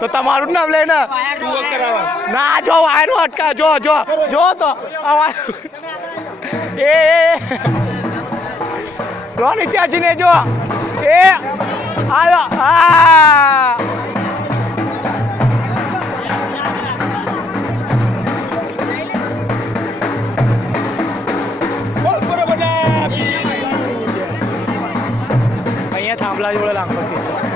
તો તમારું નામ લઈને ના જો વાયરો અટકા જો જો જો તો એ જો નીચે આજીને જો એ આવ્યો હા અહીંયા થાંભલા જોડે લાંબો છે